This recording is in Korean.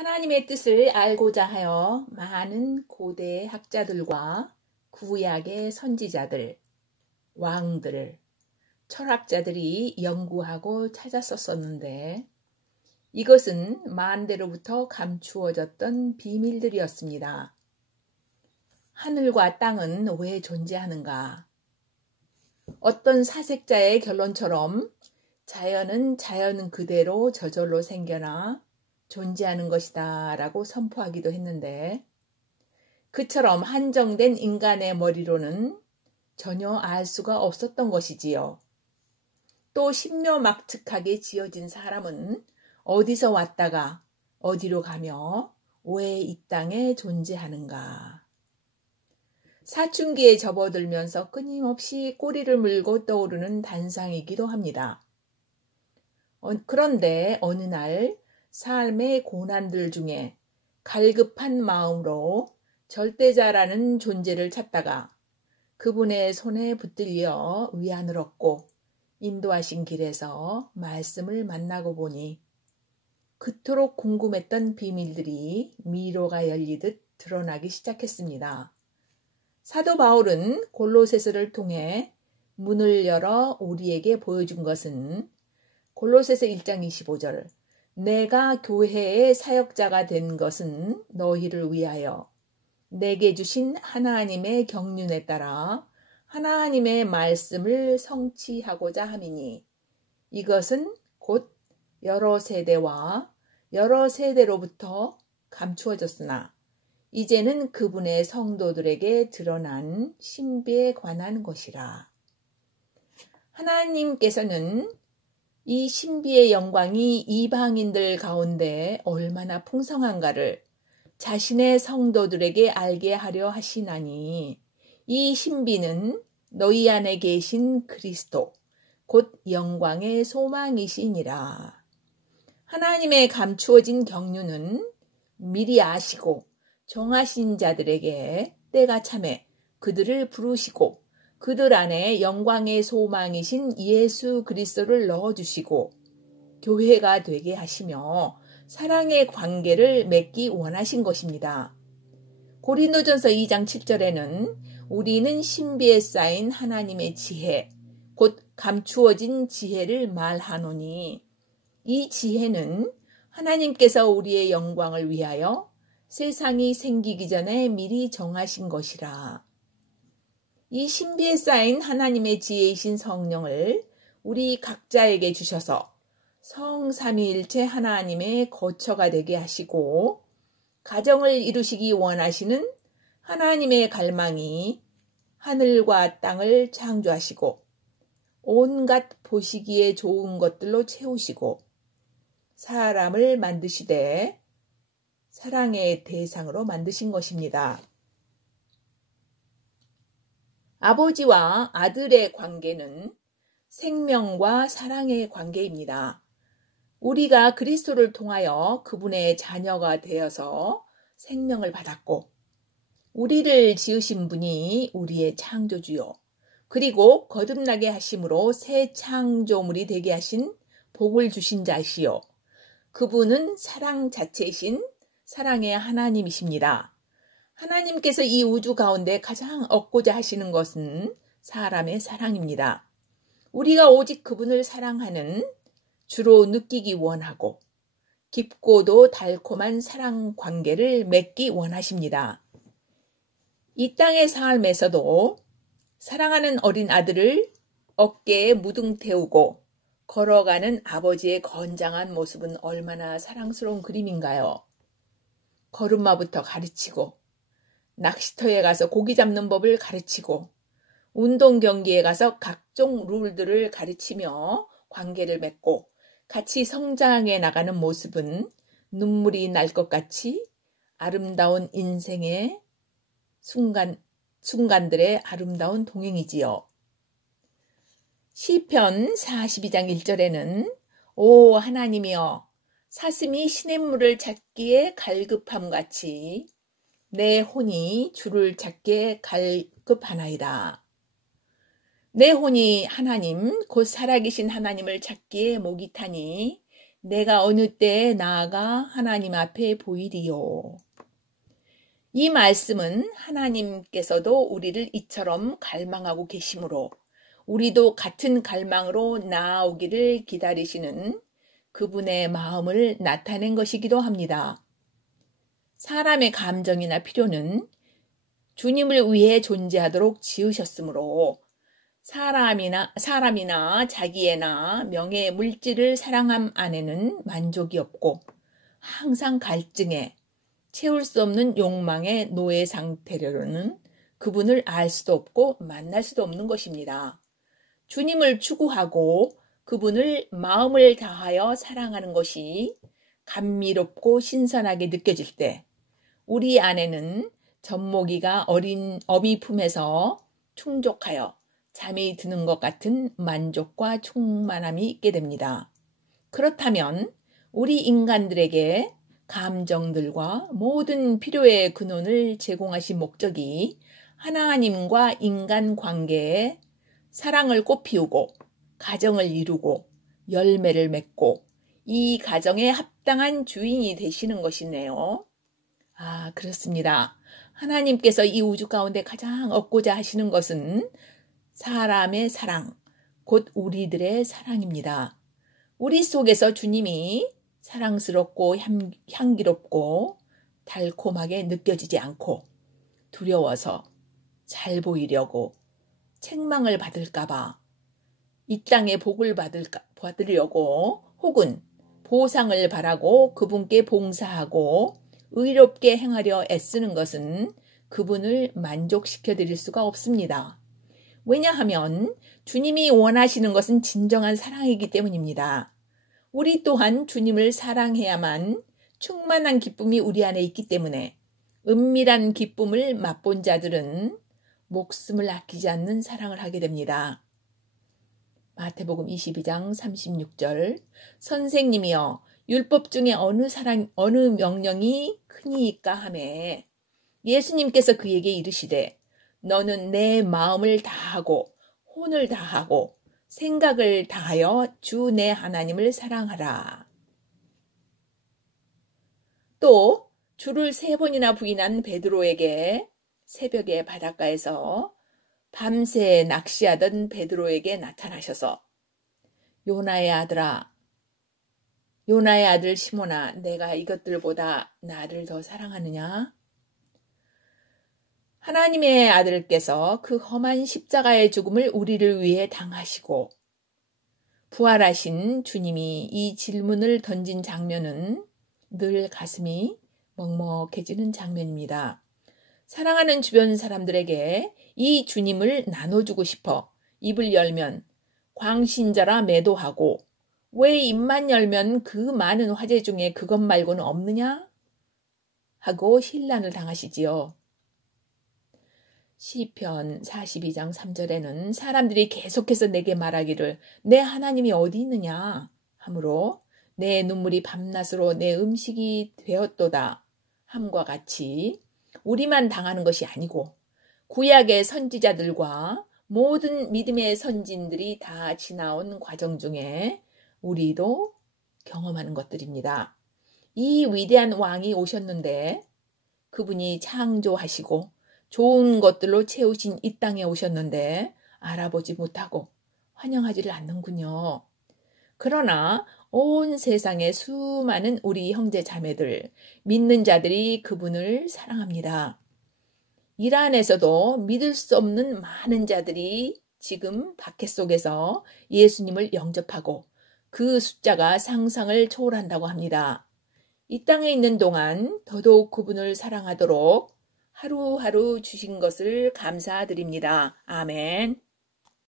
하나님의 뜻을 알고자 하여 많은 고대 학자들과 구약의 선지자들, 왕들, 철학자들이 연구하고 찾았었는데 이것은 만대로부터 감추어졌던 비밀들이었습니다. 하늘과 땅은 왜 존재하는가? 어떤 사색자의 결론처럼 자연은 자연 그대로 저절로 생겨나 존재하는 것이다 라고 선포하기도 했는데 그처럼 한정된 인간의 머리로는 전혀 알 수가 없었던 것이지요. 또 신묘막측하게 지어진 사람은 어디서 왔다가 어디로 가며 왜 이 땅에 존재하는가. 사춘기에 접어들면서 끊임없이 꼬리를 물고 떠오르는 단상이기도 합니다. 그런데 어느 날 삶의 고난들 중에 갈급한 마음으로 절대자라는 존재를 찾다가 그분의 손에 붙들려 위안을 얻고 인도하신 길에서 말씀을 만나고 보니 그토록 궁금했던 비밀들이 미로가 열리듯 드러나기 시작했습니다. 사도 바울은 골로새서를 통해 문을 열어 우리에게 보여준 것은 골로새서 1장 25절 내가 교회의 사역자가 된 것은 너희를 위하여 내게 주신 하나님의 경륜에 따라 하나님의 말씀을 성취하고자 함이니 이것은 곧 여러 세대와 여러 세대로부터 감추어졌으나 이제는 그분의 성도들에게 드러난 신비에 관한 것이라. 하나님께서는 이 신비의 영광이 이방인들 가운데 얼마나 풍성한가를 자신의 성도들에게 알게 하려 하시나니 이 신비는 너희 안에 계신 그리스도 곧 영광의 소망이시니라. 하나님의 감추어진 경륜은 미리 아시고 정하신 자들에게 때가 참에 그들을 부르시고 그들 안에 영광의 소망이신 예수 그리스도를 넣어주시고 교회가 되게 하시며 사랑의 관계를 맺기 원하신 것입니다. 고린도전서 2장 7절에는 우리는 신비에 쌓인 하나님의 지혜, 곧 감추어진 지혜를 말하노니 이 지혜는 하나님께서 우리의 영광을 위하여 세상이 생기기 전에 미리 정하신 것이라. 이 신비에 쌓인 하나님의 지혜이신 성령을 우리 각자에게 주셔서 성삼위일체 하나님의 거처가 되게 하시고 가정을 이루시기 원하시는 하나님의 갈망이 하늘과 땅을 창조하시고 온갖 보시기에 좋은 것들로 채우시고 사람을 만드시되 사랑의 대상으로 만드신 것입니다. 아버지와 아들의 관계는 생명과 사랑의 관계입니다. 우리가 그리스도를 통하여 그분의 자녀가 되어서 생명을 받았고 우리를 지으신 분이 우리의 창조주요 그리고 거듭나게 하심으로 새 창조물이 되게 하신 복을 주신 자시요 그분은 사랑 자체이신 사랑의 하나님이십니다. 하나님께서 이 우주 가운데 가장 얻고자 하시는 것은 사람의 사랑입니다. 우리가 오직 그분을 사랑하는 주로 느끼기 원하고 깊고도 달콤한 사랑 관계를 맺기 원하십니다. 이 땅의 삶에서도 사랑하는 어린 아들을 어깨에 무등 태우고 걸어가는 아버지의 건장한 모습은 얼마나 사랑스러운 그림인가요? 걸음마부터 가르치고 낚시터에 가서 고기 잡는 법을 가르치고 운동 경기에 가서 각종 룰들을 가르치며 관계를 맺고 같이 성장해 나가는 모습은 눈물이 날 것 같이 아름다운 인생의 순간들의 아름다운 동행이지요. 시편 42장 1절에는 오 하나님이여 사슴이 시냇물을 찾기에 갈급함같이 내 혼이 주를 찾기에 갈급하나이다. 내 혼이 하나님 곧 살아계신 하나님을 찾기에 목이 타니 내가 어느 때에 나아가 하나님 앞에 보이리요. 이 말씀은 하나님께서도 우리를 이처럼 갈망하고 계시므로 우리도 같은 갈망으로 나아오기를 기다리시는 그분의 마음을 나타낸 것이기도 합니다. 사람의 감정이나 필요는 주님을 위해 존재하도록 지으셨으므로 사람이나 자기애나 명예, 물질을 사랑함 안에는 만족이 없고 항상 갈증에 채울 수 없는 욕망의 노예 상태로는 그분을 알 수도 없고 만날 수도 없는 것입니다. 주님을 추구하고 그분을 마음을 다하여 사랑하는 것이 감미롭고 신선하게 느껴질 때 우리 안에는 젖먹이가 어린 어미 품에서 충족하여 잠이 드는 것 같은 만족과 충만함이 있게 됩니다. 그렇다면 우리 인간들에게 감정들과 모든 필요의 근원을 제공하신 목적이 하나님과 인간 관계에 사랑을 꽃피우고 가정을 이루고 열매를 맺고 이 가정에 합당한 주인이 되시는 것이네요. 그렇습니다. 하나님께서 이 우주 가운데 가장 얻고자 하시는 것은 사람의 사랑, 곧 우리들의 사랑입니다. 우리 속에서 주님이 사랑스럽고 향기롭고 달콤하게 느껴지지 않고 두려워서 잘 보이려고 책망을 받을까봐 이 땅에 복을 받으려고 혹은 보상을 바라고 그분께 봉사하고 의롭게 행하려 애쓰는 것은 그분을 만족시켜 드릴 수가 없습니다. 왜냐하면 주님이 원하시는 것은 진정한 사랑이기 때문입니다. 우리 또한 주님을 사랑해야만 충만한 기쁨이 우리 안에 있기 때문에 은밀한 기쁨을 맛본 자들은 목숨을 아끼지 않는 사랑을 하게 됩니다. 마태복음 22장 36절 선생님이여 율법 중에 어느 명령이 크니이까 하매 예수님께서 그에게 이르시되 너는 내 마음을 다하고 혼을 다하고 생각을 다하여 주 내 하나님을 사랑하라. 또 주를 3번이나 부인한 베드로에게 새벽에 바닷가에서 밤새 낚시하던 베드로에게 나타나셔서 요나의 아들아, 요나의 아들 시몬아, 내가 이것들보다 나를 더 사랑하느냐? 하나님의 아들께서 그 험한 십자가의 죽음을 우리를 위해 당하시고 부활하신 주님이 이 질문을 던진 장면은 늘 가슴이 먹먹해지는 장면입니다. 사랑하는 주변 사람들에게 이 주님을 나눠주고 싶어 입을 열면 광신자라 매도하고 왜 입만 열면 그 많은 화제 중에 그것 말고는 없느냐? 하고 신란을 당하시지요. 시편 42장 3절에는 사람들이 계속해서 내게 말하기를 내 하나님이 어디 있느냐 하므로 내 눈물이 밤낮으로 내 음식이 되었도다 함과 같이 우리만 당하는 것이 아니고 구약의 선지자들과 모든 믿음의 선진들이 다 지나온 과정 중에 우리도 경험하는 것들입니다. 이 위대한 왕이 오셨는데 그분이 창조하시고 좋은 것들로 채우신 이 땅에 오셨는데 알아보지 못하고 환영하지를 않는군요. 그러나 온 세상의 수많은 우리 형제 자매들, 믿는 자들이 그분을 사랑합니다. 이란에서도 믿을 수 없는 많은 자들이 지금 박해 속에서 예수님을 영접하고 그 숫자가 상상을 초월한다고 합니다. 이 땅에 있는 동안 더더욱 그분을 사랑하도록 하루하루 주신 것을 감사드립니다. 아멘.